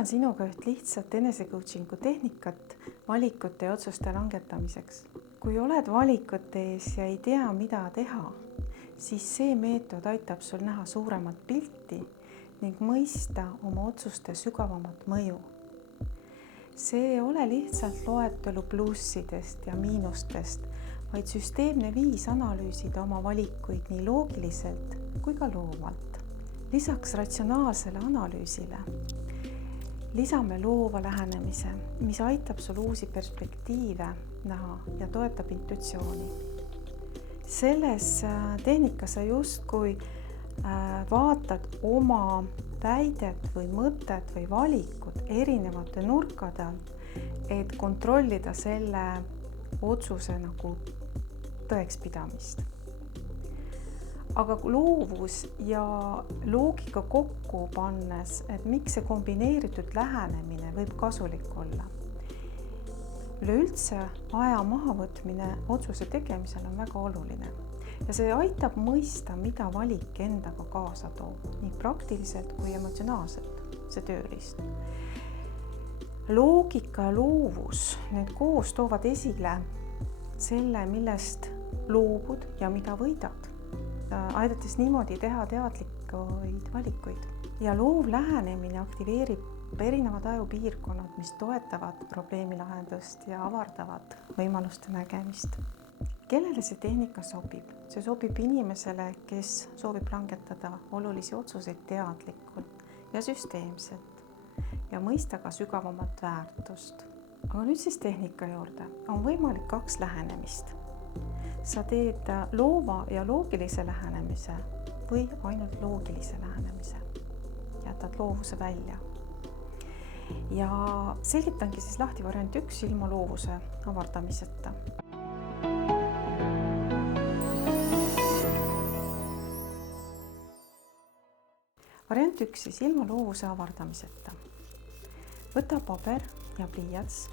jagan sinuga üht lihtsat enesecoachingu tehnikat valikute ja otsuste langetamiseks. Kui oled valikute ees ja ei tea, mida teha, siis see meetod aitab sul näha suuremat pilti ning mõista oma otsuste sügavamat mõju. See ei ole lihtsalt loetelu plussidest ja miinustest, vaid süsteemne viis analüüsida oma valikuid nii loogiliselt kui ka loovalt. Lisaks ratsionaalsele analüüsile lisame loova lähenemise, mis aitab sul uusi perspektiive näha ja toetab intuitsiooni. Selles tehnikas sa justkui vaatad oma väidet või mõtet või valikut erinevate nurkade alt, et kontrollida selle otsuse nagu tõekspidamist. Aga loovus ja loogika kokku pannes, et miks see kombineeritud lähenemine võib kasulik olla. Üleüldse aja mahavõtmine otsuse tegemisel on väga oluline ja see aitab mõista, mida valik endaga kaasa toob, nii praktiliselt kui emotsionaalselt, see tööriist. Loogika ja loovus, need koos toovad esile selle, millest loobud ja mida võidad, aidates niimoodi teha teadlikuid valikuid. Ja loov lähenemine aktiveerib erinevad ajupiirkonnad, mis toetavad probleemi lahendust ja avardavad võimaluste nägemist. Kellele see tehnika sobib? See sobib inimesele, kes soovib langetada olulisi otsuseid teadlikult ja süsteemselt ja mõista ka sügavamat väärtust. Aga nüüd siis tehnika juurde. On võimalik 2 lähenemist. Sa teed loova ja loogilise lähenemise või ainult loogilise lähenemise. Jätad loovuse välja. Ja selgitangi siis lahti variant 1 ilma loovuse avardamiseta. Variant 1 siis ilma loovuse avardamiseta. Võta paber ja pliiats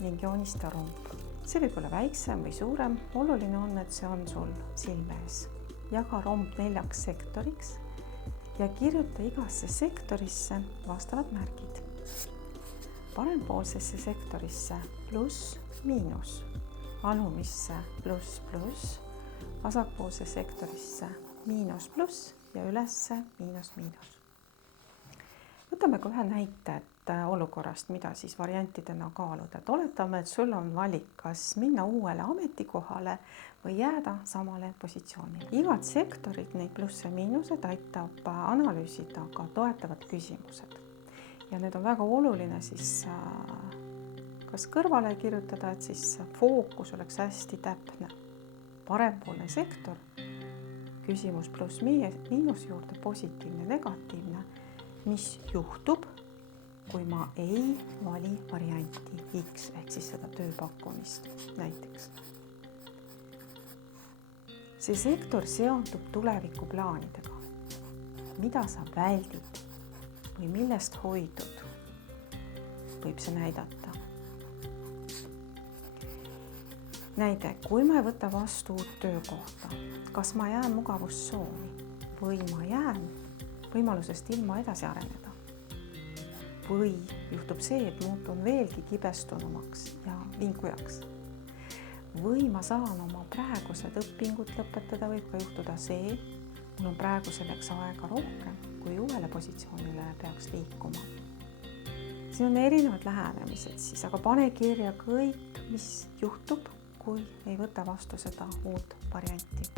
ning joonista romb. See võib olla väiksem või suurem, oluline on, et see on sul silme ees. Jaga romb 4 sektoriks ja kirjuta igasse sektorisse vastavad märgid. Parempoolsesse sektorisse pluss, miinus, alumisse pluss, pluss, vasakpoolse sektorisse miinus, pluss ja ülesse miinus, miinus. Võtame ka ühe näite olukorrast, mida siis variantidena kaaluda. Oletame, et sul on valik, kas minna uuele ametikohale või jääda samale positsioonile. Igat sektorit, neid plusse ja miinused aitab analüüsida ka toetavad küsimused. Ja need on väga oluline siis kas kõrvale kirjutada, et siis fookus oleks hästi täpne. Parempoolne sektor, küsimus pluss miinus juurde, positiivne, negatiivne, mis juhtub, kui ma ei vali varianti X ehk siis seda tööpakkumist näiteks. See sektor seondub tulevikuplaanidega, mida sa väldid või millest hoidud, võib see näidata. Näide, kui ma ei võta vastu uut töökohta, kas ma jään mugavustsooni või ma jään võimalusest ilma edasi areneda? Või juhtub see, et muutun veelgi kibestunumaks ja vinkujaks. Või ma saan oma praegused õpingud lõpetada, võib ka juhtuda see, mul on praegu selleks aega rohkem, kui uuele positsioonile peaks liikuma. Siin on erinevad lähenemised siis, aga pane kirja kõik, mis juhtub, kui ei võta vastu seda uut varianti.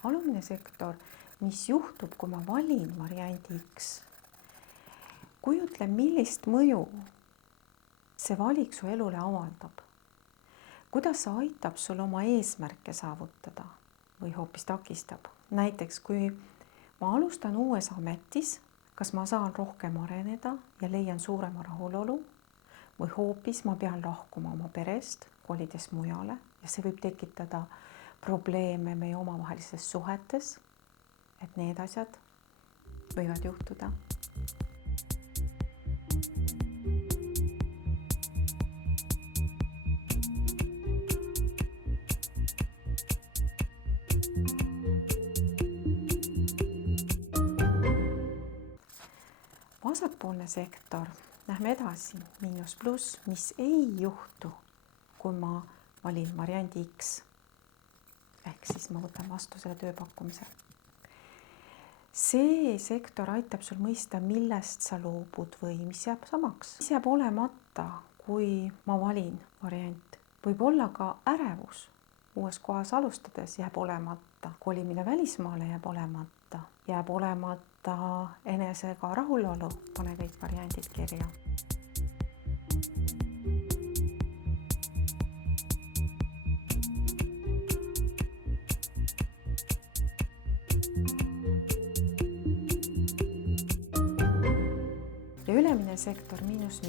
Alumine sektor, mis juhtub, kui ma valin variandi X. Kujutle, millist mõju see valik su elule avaldab. Kuidas see aitab sul oma eesmärke saavutada või hoopis takistab? Näiteks, kui ma alustan uues ametis, kas ma saan rohkem areneda ja leian suurema rahulolu või hoopis ma pean lahkuma oma perest, kolides mujale ja see võib tekitada probleeme meie omavahelistes suhetes, et need asjad võivad juhtuda. vasakpoolne sektor, lähme edasi, miinus pluss, mis ei juhtu, kui ma valin variandi X. Ehk siis ma võtan vastu selle tööpakkumise. See sektor aitab sul mõista, millest sa loobud või mis jääb samaks. Mis jääb olemata, kui ma valin variant. Võib olla ka ärevus. Uues kohas alustades jääb olemata. Kolimine välismaale jääb olemata. Jääb olemata enesega rahulolu. Pane kõik variandid kirja. Ja ülemine sektor miinus,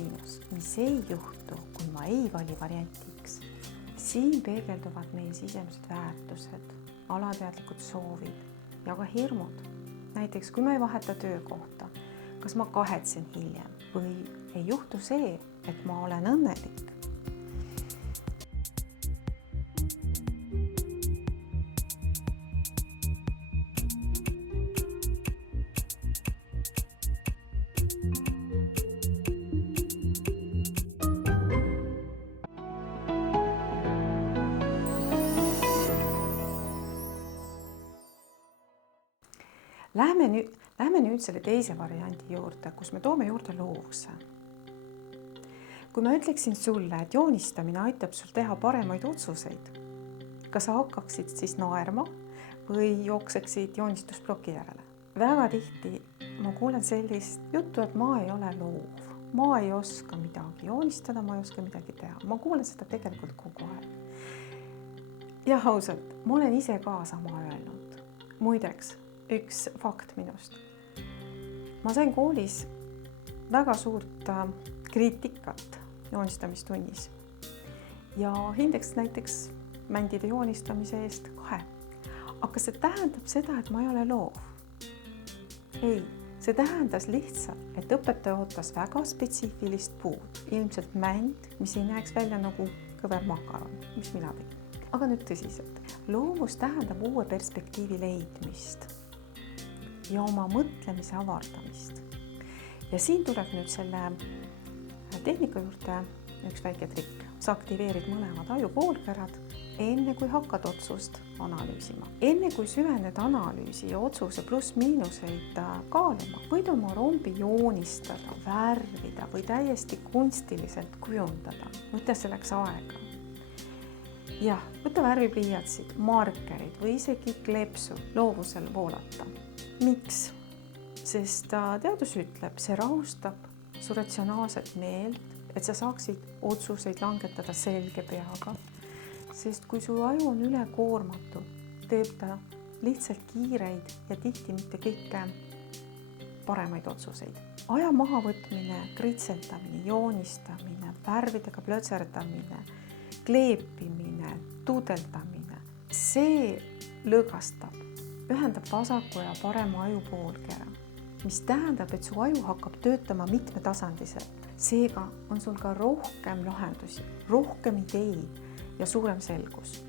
mis ei juhtu, kui ma ei vali varianti X. Siin peegelduvad meie sisemised väärtused, alateadlikud soovid ja ka hirmud. Näiteks, kui ma ei vaheta töökohta, kas ma kahetsen hiljem või ei juhtu see, et ma olen õnnelik. Lähme nüüd selle teise variandi juurde, kus me toome juurde loovuse. Kui ma ütleksin sulle, et joonistamine aitab sul teha paremaid otsuseid, kas sa hakkaksid siis naerma või jookseksid joonistusbloki järele? Väga tihti ma kuulen sellist juttu, et ma ei ole loov. Ma ei oska midagi joonistada, ma ei oska midagi teha. Ma kuulen seda tegelikult kogu aeg. Ja ausalt, ma olen ise ka sama öelnud. Muideks, üks fakt minust. Ma sain koolis väga suurt kriitikat joonistamistunnis ja hindeks näiteks mändide joonistamise eest 2. Aga see tähendab seda, et ma ei ole loov. Ei, see tähendas lihtsalt, et õpetaja ootas väga spetsiifilist puud. Ilmselt mänd, mis ei näeks välja nagu kõver makaron, mis mina tegin. Aga nüüd tõsiselt. Loovus tähendab uue perspektiivi leidmist ja oma mõtlemise avardamist. Ja siin tuleb nüüd selle tehnika juurde üks väike trikk. Sa aktiveerid mõlemad ajupoolkerad enne kui hakkad otsust analüüsima. Enne kui süvened analüüsi ja otsuse pluss-miinuseid kaaluma, võid oma rombi joonistada, värvida või täiesti kunstiliselt kujundada. Võta selleks aega. Jah, võta värvipliiatsid, markerid või isegi kleepsud loovusel voolata. Miks? Sest teadus ütleb, see rahustab su ratsionaalset meelt, et sa saaksid otsuseid langetada selge peaga. Sest kui su aju on ülekoormatud, teeb ta lihtsalt kiireid ja tihti mitte kõike paremaid otsuseid. Aja mahavõtmine, kritseldamine, joonistamine, värvidega plötserdamine, kleepimine, tuudeldamine, see lõõgastab, ühendab vasaku ja parema ajupoolkera, mis tähendab, et su aju hakkab töötama mitmetasandiselt. Seega on sul ka rohkem lahendusi, rohkem ideid ja suurem selgus.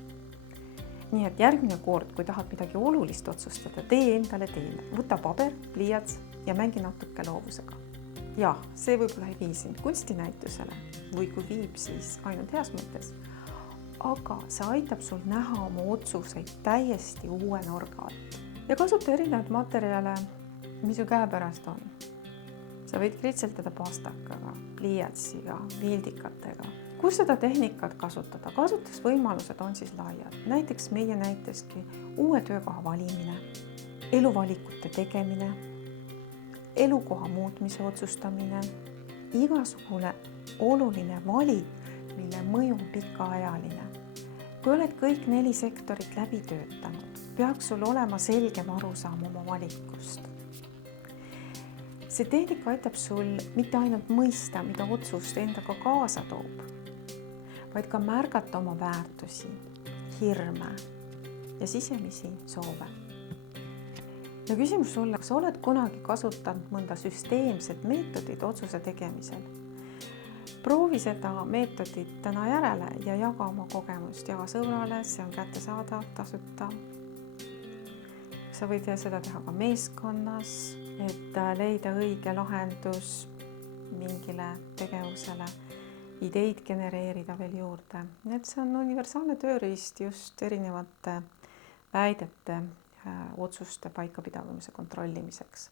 Nii et järgmine kord, kui tahad midagi olulist otsustada, tee endale teile. Võta paber, pliiats ja mängi natuke loovusega. Ja, see võib-olla ei vii sind kunstinäitusele või kui viib, siis ainult heas mõttes. Aga see aitab sul näha oma otsuseid täiesti uue nurga alt. Ja kasuta erinevaid materjale, mis su käepärast on. Sa võid kritseldada pastakaga, pliiatsiga, vildikatega. Kus seda tehnikat kasutada? Kasutusvõimalused on siis laiad. Näiteks meie näiteski uue töökoha valimine, eluvalikute tegemine, elukoha muutmise otsustamine, igasugune oluline valik, mille mõju on pikaajaline. Kui oled kõik 4 sektorit läbi töötanud, peaks sul olema selgem arusaam oma valikust. See tehnika aitab sul mitte ainult mõista, mida otsust endaga kaasa toob, vaid ka märgata oma väärtusi, hirme ja sisemisi soove. Ja küsimus sulle, kas oled kunagi kasutanud mõnda süsteemset meetodit otsuse tegemisel? Proovi seda meetodit täna järele ja jaga oma kogemust. Jaga sõbrale, see on kättesaadav, tasuta. Sa võid seda teha ka meeskonnas, et leida õige lahendus mingile tegevusele, ideid genereerida veel juurde. Nii et see on universaalne tööriist just erinevate väidete, otsuste paikapidamise kontrollimiseks.